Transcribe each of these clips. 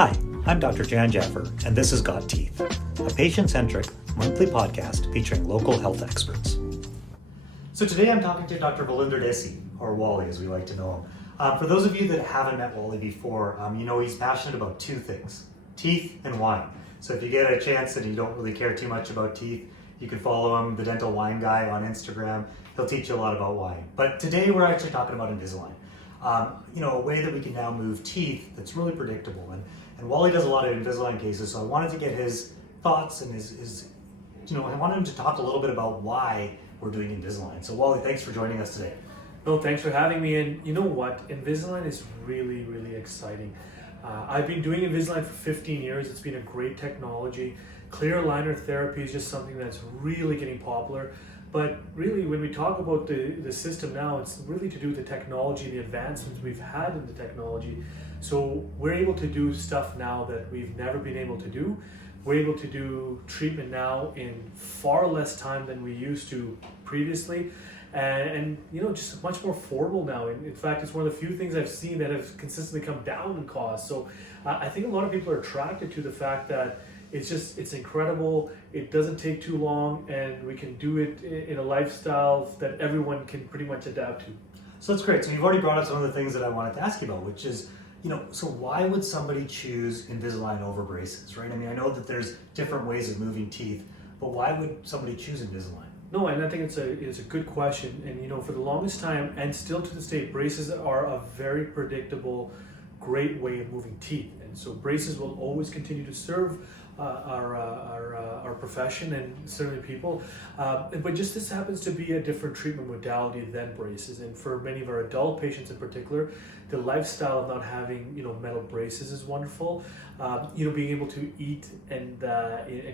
Hi, I'm Dr. Jan Jaffer, and this is GotTeeth, a patient-centric monthly podcast featuring local health experts. So today I'm talking to Dr. Volinder Dhesi, or Wally as we like to know him. For those of you that haven't met Wally before, you know he's passionate about two things, teeth and wine. So if you get a chance and you don't really care too much about teeth, you can follow him, the Dental Wine Guy, on Instagram. He'll teach you a lot about wine. But today we're actually talking about Invisalign. A way that we can now move teeth that's really predictable. And Wally does a lot of Invisalign cases, so I wanted to get his thoughts and I wanted him to talk a little bit about why we're doing Invisalign. So Wally, thanks for joining us today. No, thanks for having me. And you know what? Invisalign is really, really exciting. I've been doing Invisalign for 15 years. It's been a great technology. Clear aligner therapy is just something that's really getting popular. But really, when we talk about the system now, it's really to do with the technology, the advancements we've had in the technology. So we're able to do stuff now that we've never been able to do. We're able to do treatment now in far less time than we used to previously. And just much more affordable now. In fact, it's one of the few things I've seen that have consistently come down in cost. So I think a lot of people are attracted to the fact that it's incredible, it doesn't take too long, and we can do it in a lifestyle that everyone can pretty much adapt to. So that's great. So you've already brought up some of the things that I wanted to ask you about, which is, so why would somebody choose Invisalign over braces, right? I mean, I know that there's different ways of moving teeth, but why would somebody choose Invisalign? No, and I think it's a good question. And for the longest time, and still to this day, braces are a very predictable, great way of moving teeth. And so braces will always continue to serve our profession and certainly people, but just this happens to be a different treatment modality than braces. And for many of our adult patients in particular, the lifestyle of not having metal braces is wonderful. Being able to eat and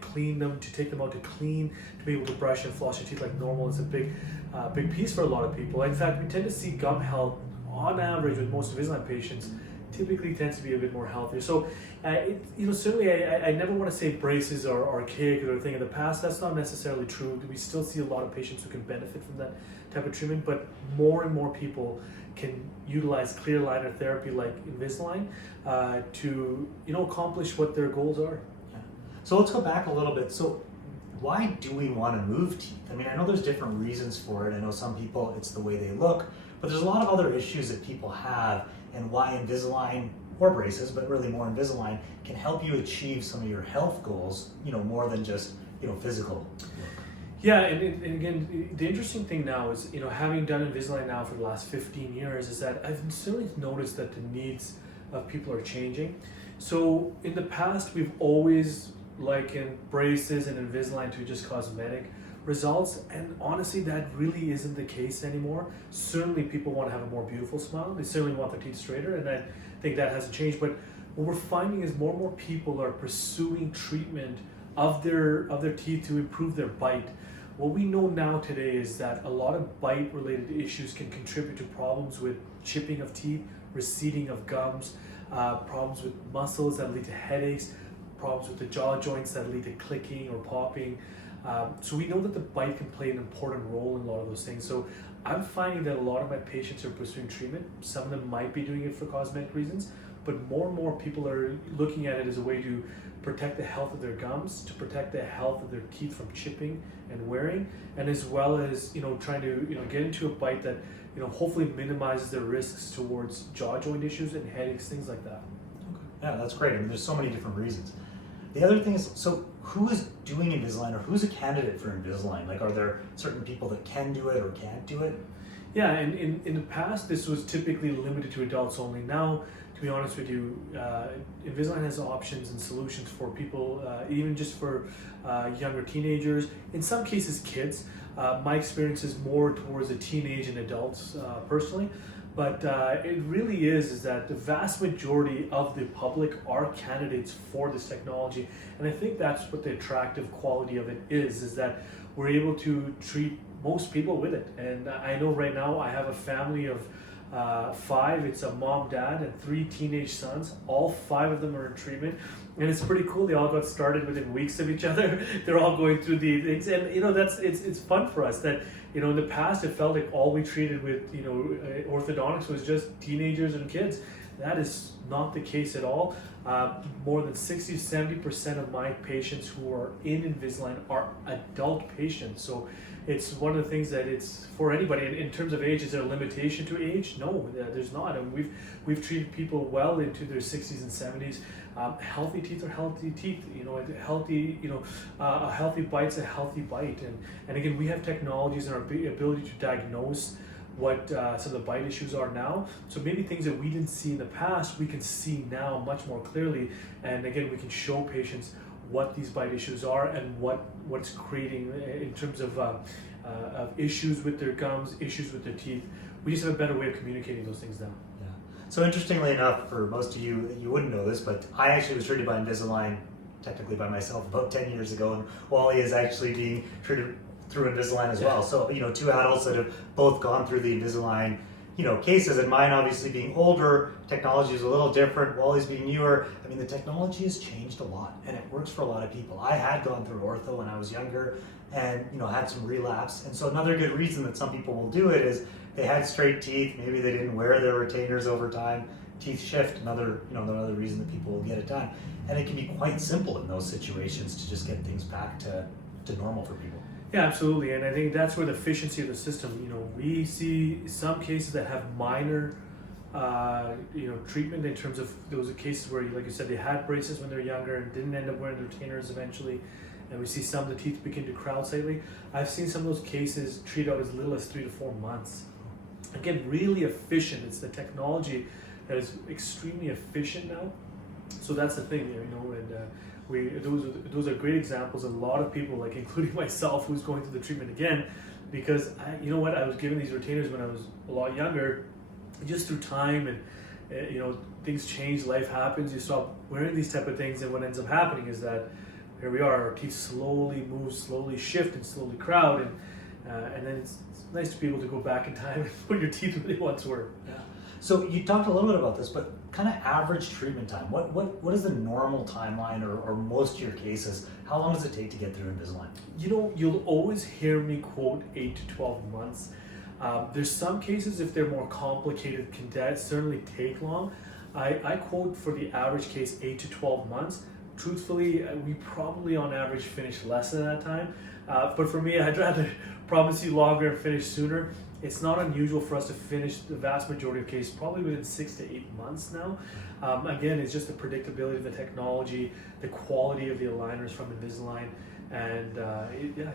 clean them, to take them out to clean, to be able to brush and floss your teeth like normal is a big piece for a lot of people. In fact, we tend to see gum health on average with most Invisalign patients typically tends to be a bit more healthier. So, certainly I never want to say braces are archaic or a thing of the past. That's not necessarily true. We still see a lot of patients who can benefit from that type of treatment, but more and more people can utilize clear aligner therapy like Invisalign to accomplish what their goals are. Yeah. So let's go back a little bit. So why do we want to move teeth? I mean, I know there's different reasons for it. I know some people, it's the way they look, but there's a lot of other issues that people have, and why Invisalign or braces, but really more Invisalign, can help you achieve some of your health goals, more than just, physical look. Yeah, and again, the interesting thing now is, having done Invisalign now for the last 15 years, is that I've certainly noticed that the needs of people are changing. So in the past, we've always likened braces and Invisalign to just cosmetic results, and honestly that really isn't the case anymore. Certainly people want to have a more beautiful smile, they certainly want their teeth straighter, and I think that hasn't changed. But what we're finding is more and more people are pursuing treatment of their teeth to improve their bite. What we know now today is that a lot of bite related issues can contribute to problems with chipping of teeth, receding of gums, problems with muscles that lead to headaches, problems with the jaw joints that lead to clicking or popping. So we know that the bite can play an important role in a lot of those things. So I'm finding that a lot of my patients are pursuing treatment. Some of them might be doing it for cosmetic reasons, but more and more people are looking at it as a way to protect the health of their gums, to protect the health of their teeth from chipping and wearing, and as well as trying to get into a bite that hopefully minimizes their risks towards jaw joint issues and headaches, things like that. Okay. Yeah, that's great. I mean, there's so many different reasons. The other thing is, so who is doing Invisalign, or who's a candidate for Invisalign? Like, are there certain people that can do it or can't do it? Yeah, and in the past, this was typically limited to adults only. Now, to be honest with you, Invisalign has options and solutions for people, even just for younger teenagers, in some cases kids. My experience is more towards the teenage and adults personally. But it really is that the vast majority of the public are candidates for this technology. And I think that's what the attractive quality of it is that we're able to treat most people with it. And I know right now I have a family of 5. It's a mom, dad, and 3 teenage sons. All 5 of them are in treatment. And it's pretty cool. They all got started within weeks of each other. They're all going through the things. And it's fun for us that in the past it felt like all we treated with orthodontics was just teenagers and kids. That is not the case at all. More than 60-70% of my patients who are in Invisalign are adult patients. So it's one of the things that it's for anybody. In terms of age, is there a limitation to age? No, there's not. And we've treated people well into their 60s and 70s. Healthy teeth are healthy teeth. A healthy bite's a healthy bite. And again, we have technologies and our ability to diagnose what some of the bite issues are now. So maybe things that we didn't see in the past, we can see now much more clearly. And again, we can show patients what these bite issues are and what's creating in terms of issues with their gums, issues with their teeth. We just have a better way of communicating those things now. Yeah. So interestingly enough, for most of you, you wouldn't know this, but I actually was treated by Invisalign, technically by myself, about 10 years ago, and Wally is actually being treated through Invisalign as well. So, two adults that have both gone through the Invisalign, cases, and mine obviously being older, technology is a little different, Wally's being newer. I mean, the technology has changed a lot, and it works for a lot of people. I had gone through ortho when I was younger, and had some relapse. And so another good reason that some people will do it is they had straight teeth, maybe they didn't wear their retainers over time, teeth shift, another reason that people will get it done. And it can be quite simple in those situations to just get things back to normal for people. Yeah, absolutely, and I think that's where the efficiency of the system. We see some cases that have minor, treatment in terms of those cases where, like you said, they had braces when they were younger and didn't end up wearing their retainers eventually, and we see some of the teeth begin to crowd slightly. I've seen some of those cases treat out as little as 3 to 4 months. Again, really efficient. It's the technology that is extremely efficient now. So that's the thing, and those are great examples. A lot of people, like including myself, who's going through the treatment again, because I was given these retainers when I was a lot younger, just through time and things change, life happens, you stop wearing these type of things, and what ends up happening is that here we are, our teeth slowly move, slowly shift, and slowly crowd, and then it's nice to be able to go back in time and put your teeth where they once were. Yeah. So you talked a little bit about this, but kind of average treatment time. What is the normal timeline or most of your cases? How long does it take to get through Invisalign? You'll always hear me quote 8 to 12 months. There's some cases, if they're more complicated, can certainly take long. I quote for the average case 8 to 12 months. Truthfully, we probably on average finish less than that time. But for me, I'd rather promise you longer and finish sooner. It's not unusual for us to finish the vast majority of cases probably within 6 to 8 months now. Again, it's just the predictability of the technology, the quality of the aligners from Invisalign, and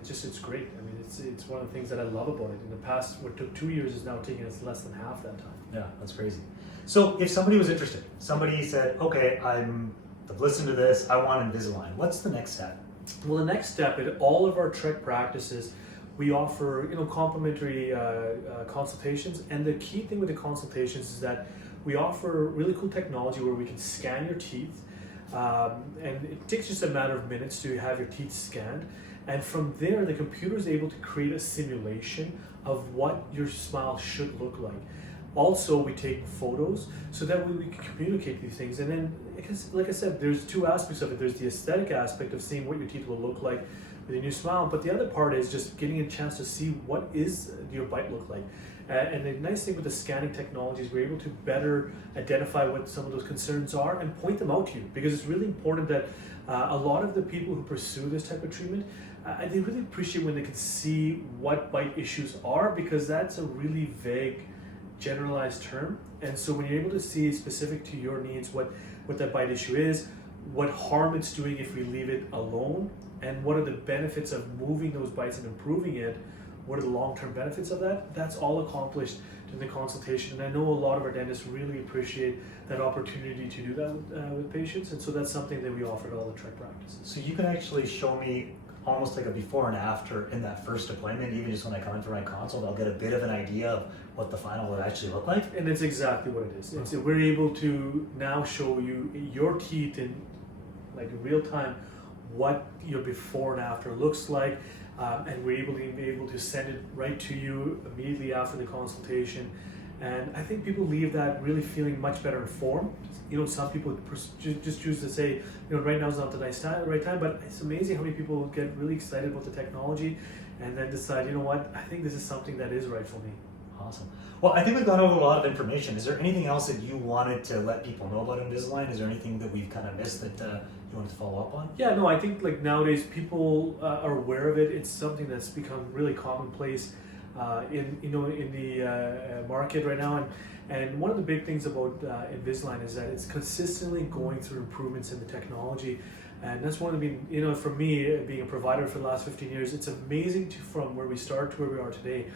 it's great. I mean, it's one of the things that I love about it. In the past, what took 2 years is now taking us less than half that time. Yeah, that's crazy. So if somebody was interested, somebody said, okay, I've listened to this, I want Invisalign. What's the next step? Well, the next step in all of our TREC practices, we offer complimentary consultations, and the key thing with the consultations is that we offer really cool technology where we can scan your teeth, and it takes just a matter of minutes to have your teeth scanned, and from there the computer is able to create a simulation of what your smile should look like. Also, we take photos so that we can communicate these things, and then, because like I said, there's two aspects of it. There's the aesthetic aspect of seeing what your teeth will look like with a new smile, but the other part is just getting a chance to see what is your bite look like. And the nice thing with the scanning technology is we're able to better identify what some of those concerns are and point them out to you, because it's really important that a lot of the people who pursue this type of treatment, they really appreciate when they can see what bite issues are, because that's a really vague generalized term. And so when you're able to see specific to your needs what that bite issue is, what harm it's doing if we leave it alone, and what are the benefits of moving those bites and improving it, what are the long-term benefits of that, that's all accomplished in the consultation. And I know a lot of our dentists really appreciate that opportunity to do that with patients, and so that's something that we offer at all the TREC practices. So you can actually show me almost like a before and after in that first appointment, even just when I come in for my consult, I'll get a bit of an idea of what the final would actually look like. And it's exactly what it is. We're able to now show you your teeth in like real time, what your before and after looks like, and we're able to send it right to you immediately after the consultation. And I think people leave that really feeling much better informed. Some people just choose to say, right now is not the right time, but it's amazing how many people get really excited about the technology and then decide, I think this is something that is right for me. Awesome. Well, I think we've gone over a lot of information. Is there anything else that you wanted to let people know about Invisalign? Is there anything that we've kind of missed that you wanted to follow up on? Yeah, no, I think like nowadays people are aware of it. It's something that's become really commonplace in the market right now. And one of the big things about Invisalign is that it's consistently going through improvements in the technology. And that's one of the, for me, being a provider for the last 15 years, it's amazing from where we started to where we are today.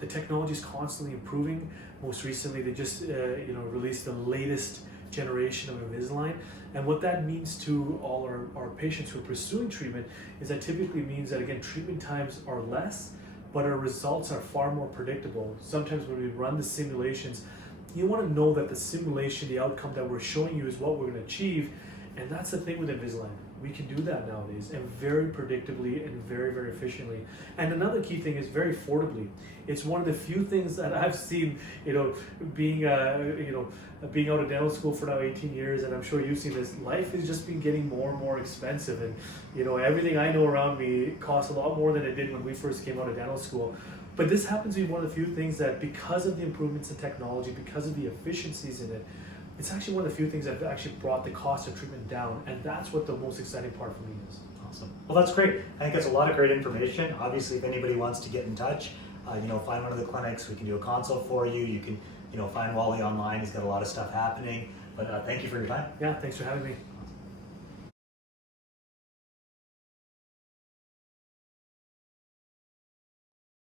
The technology is constantly improving. Most recently, they just released the latest generation of Invisalign. And what that means to all our patients who are pursuing treatment is that typically means that, again, treatment times are less, but our results are far more predictable. Sometimes when we run the simulations, you want to know that the simulation, the outcome that we're showing you is what we're going to achieve. And that's the thing with Invisalign. We can do that nowadays, and very predictably and very, very efficiently. And another key thing is very affordably. It's one of the few things that I've seen, being out of dental school for now 18 years, and I'm sure you've seen this, life has just been getting more and more expensive. And, everything I know around me costs a lot more than it did when we first came out of dental school. But this happens to be one of the few things that, because of the improvements in technology, because of the efficiencies in it, it's actually one of the few things that have actually brought the cost of treatment down, and that's what the most exciting part for me is. Awesome. Well, that's great. I think that's a lot of great information. Obviously, if anybody wants to get in touch, find one of the clinics. We can do a consult for you. You can, find Wally online. He's got a lot of stuff happening. But thank you for your time. Yeah, thanks for having me. Awesome.